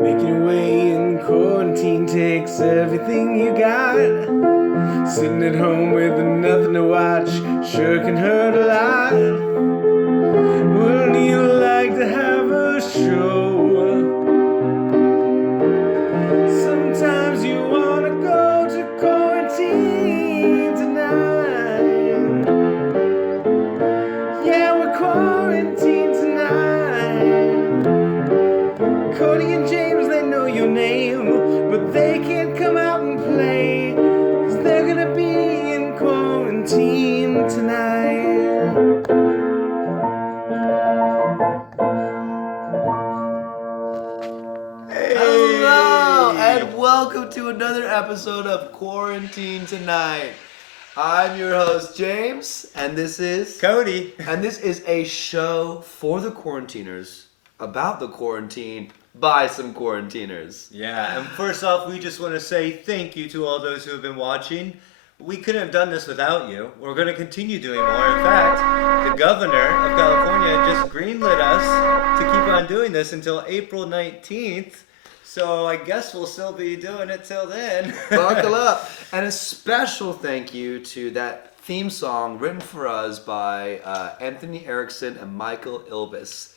Making your way in quarantine takes everything you got. Sitting at home with nothing to watch sure can hurt a lot. Wouldn't you like to have a show? Sometimes you wanna go to quarantine tonight. Yeah, we're quarantined tonight. Cody and James, they know your name, but they can't come out and play, 'cause they're gonna be in quarantine tonight. Hello, and welcome to another episode of Quarantine Tonight. I'm your host, James, and this is Cody. And this is a show for the quarantiners, about the quarantine, by some quarantiners. Yeah, and first off, we just want to say thank you to all those who have been watching. We couldn't have done this without you. We're going to continue doing more. In fact, the governor of California just greenlit us to keep on doing this until April 19th. So I guess we'll still be doing it till then. Buckle up. And a special thank you to that theme song written for us by Anthony Erickson and Michael Ilvis.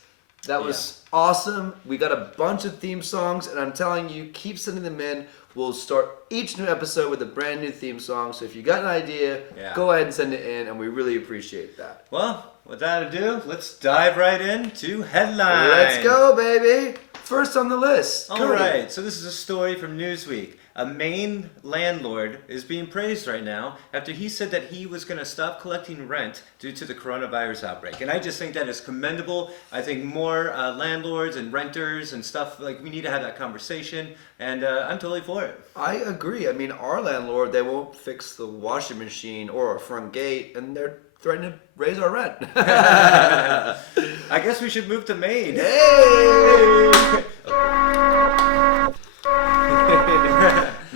That was awesome. We got a bunch of theme songs, and I'm telling you, keep sending them in. We'll start each new episode with a brand new theme song. So if you got an idea, go ahead and send it in, and we really appreciate that. Well, without ado, let's dive right into headlines. Let's go, baby. First on the list. All right, so this is a story from Newsweek. A Maine landlord is being praised right now after he said that he was going to stop collecting rent due to the coronavirus outbreak. And I just think that is commendable. I think more landlords and renters and stuff, like, we need to have that conversation. And I'm totally for it. I agree. I mean, our landlord, they won't fix the washing machine or our front gate, and they're threatening to raise our rent. I guess we should move to Maine. Hey!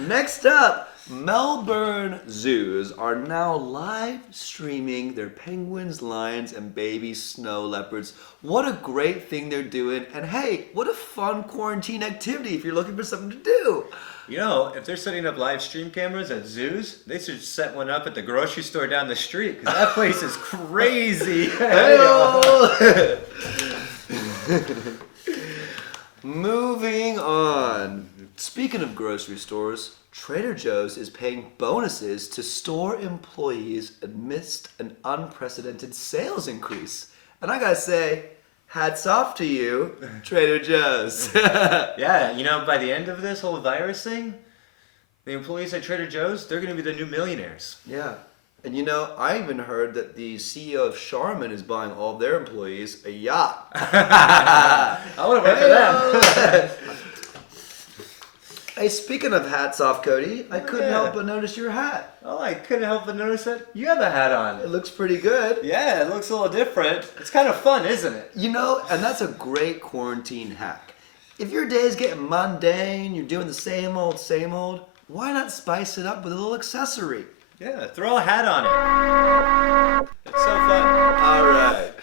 Next up, Melbourne zoos are now live streaming their penguins, lions, and baby snow leopards. What a great thing they're doing. And hey, what a fun quarantine activity if you're looking for something to do. You know, if they're setting up live stream cameras at zoos, they should set one up at the grocery store down the street, because that place is crazy. Hey-o! Moving on. Speaking of grocery stores, Trader Joe's is paying bonuses to store employees amidst an unprecedented sales increase. And I gotta say, hats off to you, Trader Joe's. Yeah, you know, by the end of this whole virus thing, the employees at Trader Joe's, they're going to be the new millionaires. Yeah. And you know, I even heard that the CEO of Charmin is buying all of their employees a yacht. I want to work for them. Hey, speaking of hats off, Cody, I couldn't help but notice your hat. Oh, I couldn't help but notice that you have a hat on. It looks pretty good. Yeah, it looks a little different. It's kind of fun, isn't it? You know, and that's a great quarantine hack. If your day is getting mundane, you're doing the same old, why not spice it up with a little accessory? Yeah, throw a hat on it. It's so fun. All right.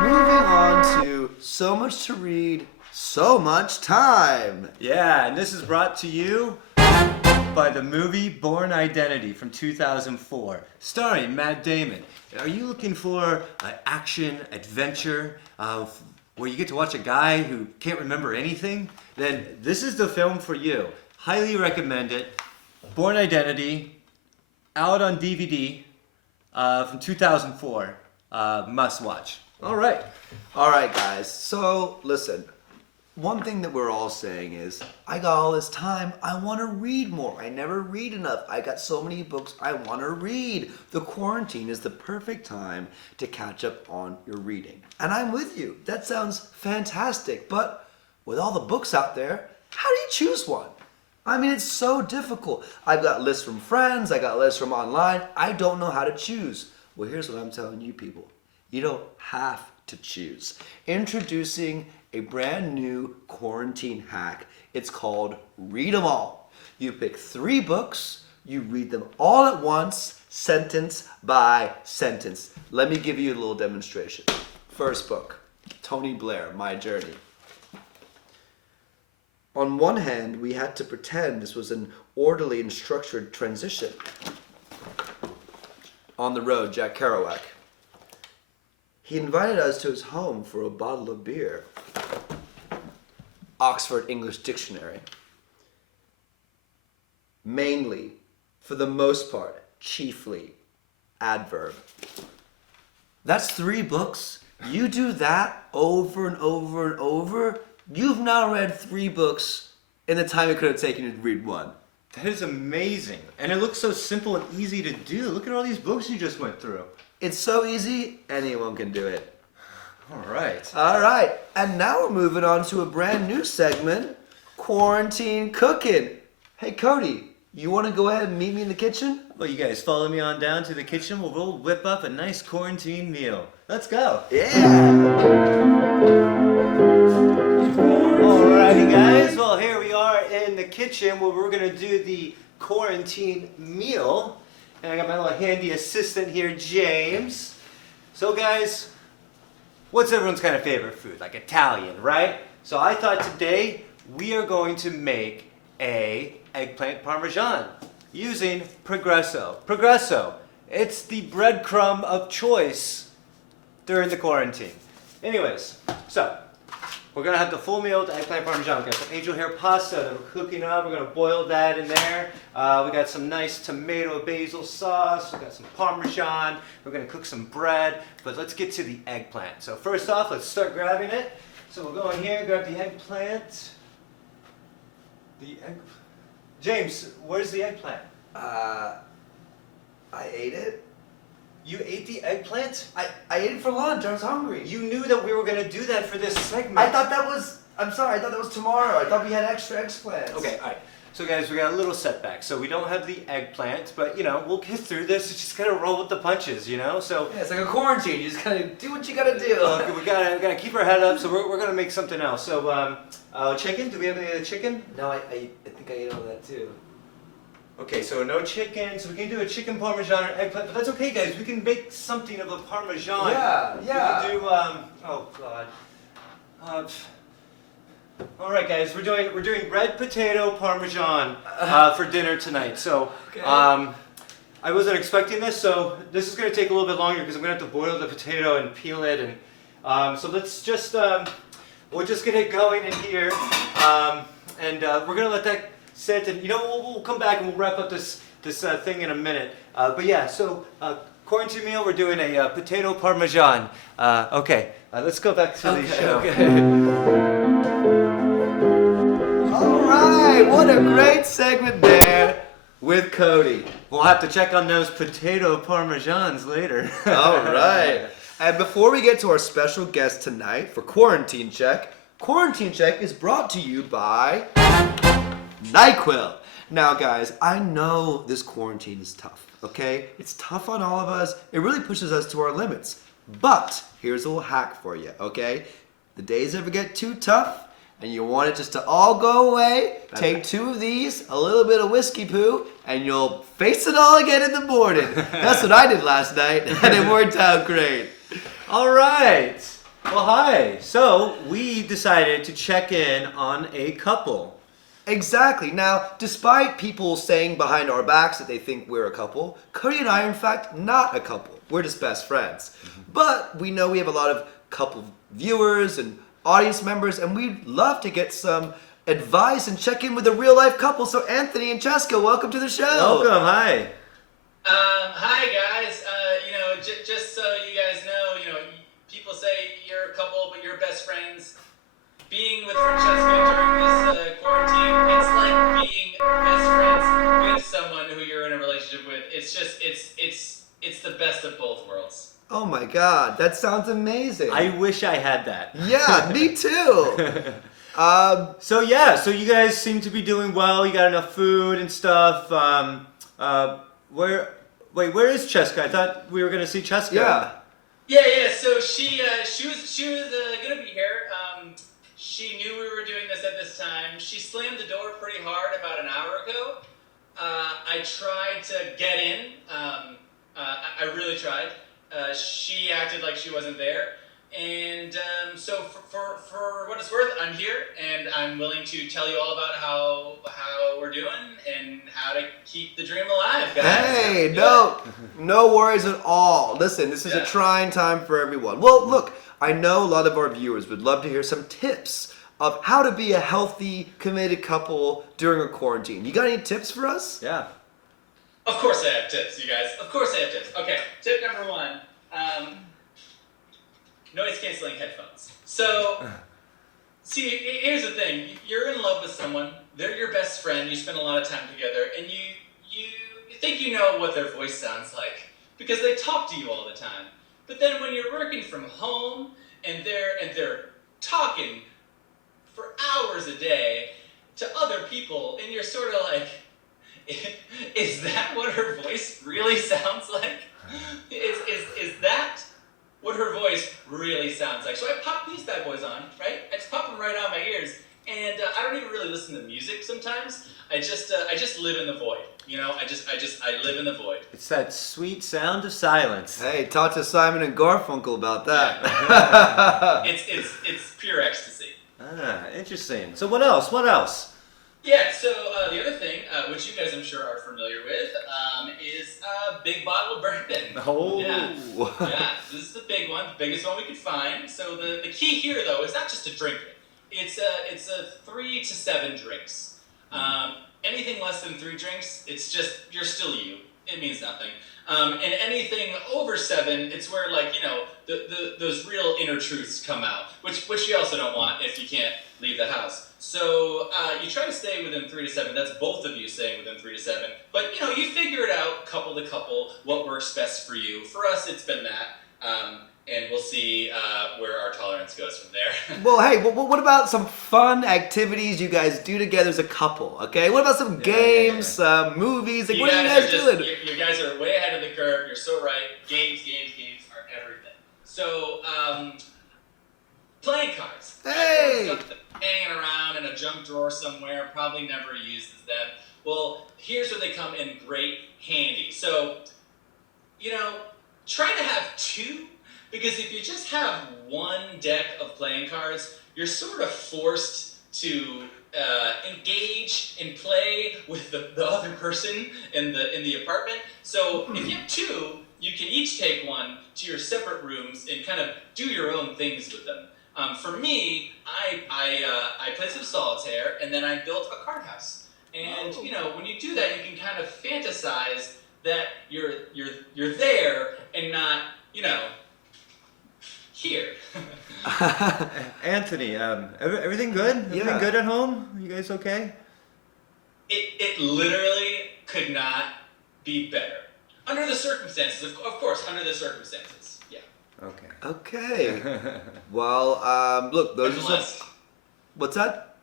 Moving on to So Much to Read, So Much Time. Yeah, and this is brought to you by the movie Bourne Identity from 2004, starring Matt Damon. Are you looking for an action adventure where you get to watch a guy who can't remember anything? Then this is the film for you. Highly recommend it. Bourne Identity, out on DVD from 2004. Must watch. All right, guys. So, listen. One thing that we're all saying is, I got all this time, I want to read more. I never read enough. I got so many books I want to read. The quarantine is the perfect time to catch up on your reading. And I'm with you. That sounds fantastic. But with all the books out there, how do you choose one? I mean, it's so difficult. I've got lists from friends. I got lists from online. I don't know how to choose. Well, here's what I'm telling you people. You don't have to choose. Introducing a brand new quarantine hack. It's called Read 'em All. You pick 3 books, you read them all at once, sentence by sentence. Let me give you a little demonstration. First book, Tony Blair, My Journey. On one hand, we had to pretend this was an orderly and structured transition. On the road, Jack Kerouac. He invited us to his home for a bottle of beer. Oxford English Dictionary. Mainly, for the most part, chiefly, adverb. That's 3 books. You do that over and over and over, you've now read 3 books in the time it could have taken you to read 1. That is amazing. And it looks so simple and easy to do. Look at all these books you just went through. It's so easy, anyone can do it. All right. All right, and now we're moving on to a brand new segment, Quarantine Cooking. Hey, Cody, you want to go ahead and meet me in the kitchen? Well, you guys follow me on down to the kitchen. We'll whip up a nice quarantine meal. Let's go. Yeah! Alrighty, guys. Well, here we are in the kitchen where we're going to do the quarantine meal. And I got my little handy assistant here, James. So, guys, what's everyone's kind of favorite food? Like Italian, right? So I thought today we are going to make a eggplant parmesan using Progresso. Progresso, it's the breadcrumb of choice during the quarantine. Anyways, so we're gonna have the full meal to eggplant parmesan. We got some angel hair pasta that we're cooking up. We're gonna boil that in there. We got some nice tomato basil sauce. We got some parmesan. We're gonna cook some bread. But let's get to the eggplant. So first off, let's start grabbing it. So we'll go in here, grab the eggplant. James, where's the eggplant? I ate it. You ate the eggplant? I ate it for lunch. I was hungry. You knew that we were gonna do that for this segment. I thought that was, I'm sorry, I thought that was tomorrow. I thought we had extra eggplants. Okay, all right. So guys, we got a little setback. So we don't have the eggplant, but you know, we'll get through this. It's just gotta roll with the punches, you know? So Yeah, it's like a quarantine. You just gotta do what you gotta do. we gotta keep our head up. So we're gonna make something else. So chicken? Do we have any of the chicken? No, I think I ate all that too. Okay, so no chicken. So we can do a chicken parmesan or eggplant, but that's okay, guys. We can make something of a parmesan. Yeah, yeah. We can do oh god. All right, guys, we're doing red potato parmesan for dinner tonight. So Okay. I wasn't expecting this, so this is going to take a little bit longer because I'm going to have to boil the potato and peel it, and so let's just we'll just get it going in here, and we're going to let that sit, and you know we'll come back and we'll wrap up this thing in a minute. But yeah, so quarantine meal, we're doing a potato parmesan. Okay, let's go back to the show. All right, what a great segment there with Cody. We'll have to check on those potato parmesans later. All right. And before we get to our special guest tonight for Quarantine Check is brought to you by NyQuil. Now, guys, I know this quarantine is tough, okay? It's tough on all of us. It really pushes us to our limits. But here's a little hack for you, okay? The days ever get too tough and you want it just to all go away, take 2 of these, a little bit of whiskey poo, and you'll face it all again in the morning. That's what I did last night, and it worked out great. All right. Well, hi. So we decided to check in on a couple. Exactly. Now, despite people saying behind our backs that they think we're a couple, Cody and I are in fact not a couple. We're just best friends. But we know we have a lot of couple viewers and audience members, and we'd love to get some advice and check in with a real life couple. So Anthony and Cheska, welcome to the show. Welcome. Hi. Hi guys. Just so you guys know, people say you're a couple, but you're best friends. Being with Francesca during this quarantine, it's like being best friends with someone who you're in a relationship with. It's just, it's the best of both worlds. Oh my God, that sounds amazing. I wish I had that. Yeah, me too. So you guys seem to be doing well. You got enough food and stuff. Where is Cheska? I thought we were gonna see Cheska. Yeah. So she was gonna be here. She knew we were doing this at this time. She slammed the door pretty hard about an hour ago. I tried to get in. I really tried. She acted like she wasn't there, and so for for what it's worth, I'm here, and I'm willing to tell you all about how we're doing and how to keep the dream alive, guys. Hey, no worries at all. Listen, this is a trying time for everyone. Well, look, I know a lot of our viewers would love to hear some tips of how to be a healthy, committed couple during a quarantine. You got any tips for us? Yeah. Of course I have tips, you guys. Of course I have tips. Okay, tip number one, noise-canceling headphones. So, see, here's the thing. You're in love with someone. They're your best friend. You spend a lot of time together, and you think you know what their voice sounds like because they talk to you all the time. But then when you're working from home and they're talking for hours a day to other people, and you're sort of like, is that what her voice really sounds like? Is that what her voice really sounds like? So I pop these bad boys on, right? I just pop them right out my ears, and I don't even really listen to music sometimes. I just live in the void. You know, I live in the void. It's that sweet sound of silence. Hey, talk to Simon and Garfunkel about that. It's pure ecstasy. Ah, interesting. So what else? Yeah, so the other thing, which you guys I'm sure are familiar with, is Big Bottle Bourbon. Oh. Yeah, this is the big one, the biggest one we could find. So the key here, though, is not just to drink it. It's a 3 to 7 drinks. Anything less than 3 drinks, it's just, you're still you. It means nothing. And anything over 7, it's where, like, you know, those real inner truths come out, which you also don't want if you can't leave the house. So you try to stay within 3 to 7. That's both of you staying within 3 to 7. But, you know, you figure it out couple to couple, what works best for you. For us, it's been that. And we'll see where our tolerance goes from there. Well, hey, what about some fun activities you guys do together as a couple, okay? What about some games, movies? Like, what are you guys doing? You guys are way ahead of the curve. You're so right. Games are everything. So, playing cards. Hey! Hanging around in a junk drawer somewhere, probably never uses them. Well, here's where they come in great handy. So, you know, try to have 2, because if you just have 1 deck of playing cards, you're sort of forced to engage and play with the other person in the apartment. So if you have 2, you can each take 1 to your separate rooms and kind of do your own things with them. For me, I played some solitaire, and then I built a card house. And you know, when you do that, you can kind of fantasize that you're there and not, you know, here. Anthony, everything good? Everything good at home? You guys okay? It literally could not be better. Under the circumstances, of course, under the circumstances. Yeah. Okay. Well, look, those I'm are blessed. some... What's that?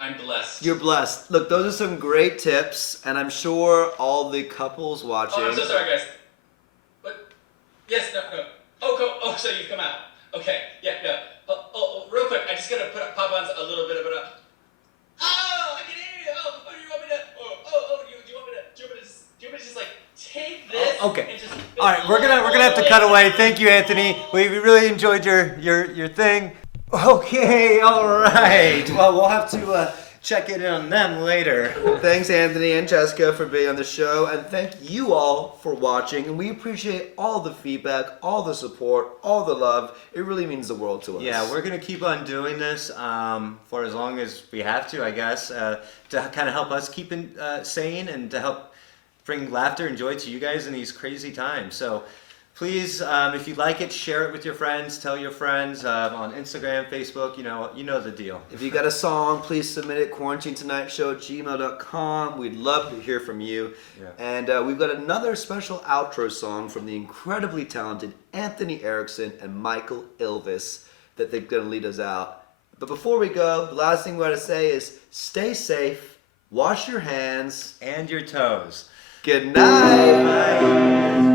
I'm blessed. You're blessed. Look, those are some great tips, and I'm sure all the couples watching... Oh, I'm so sorry, guys. What? Yes, no. Oh, so you've come out. Okay, yeah, no. Oh, real quick, I just gotta pop on a little bit of a... Oh, I can hear you. Oh, do you want me to... do you want me to just like take this? Oh, okay. And just All right, we're gonna have to cut away. Thank you, Anthony. We really enjoyed your thing. Okay, all right. Well, we'll have to check in on them later. Thanks, Anthony and Jessica, for being on the show, and thank you all for watching. And we appreciate all the feedback, all the support, all the love. It really means the world to us. Yeah, we're gonna keep on doing this for as long as we have to, I guess, to kind of help us keep sane and to help bring laughter and joy to you guys in these crazy times. So please, if you like it, share it with your friends. Tell your friends on Instagram, Facebook. You know the deal. If you got a song, please submit it, quarantintonightshow@gmail.com. We'd love to hear from you. Yeah. And we've got another special outro song from the incredibly talented Anthony Erickson and Michael Ilvis that they're going to lead us out. But before we go, the last thing we got to say is stay safe, wash your hands, And your toes. good night. Bye.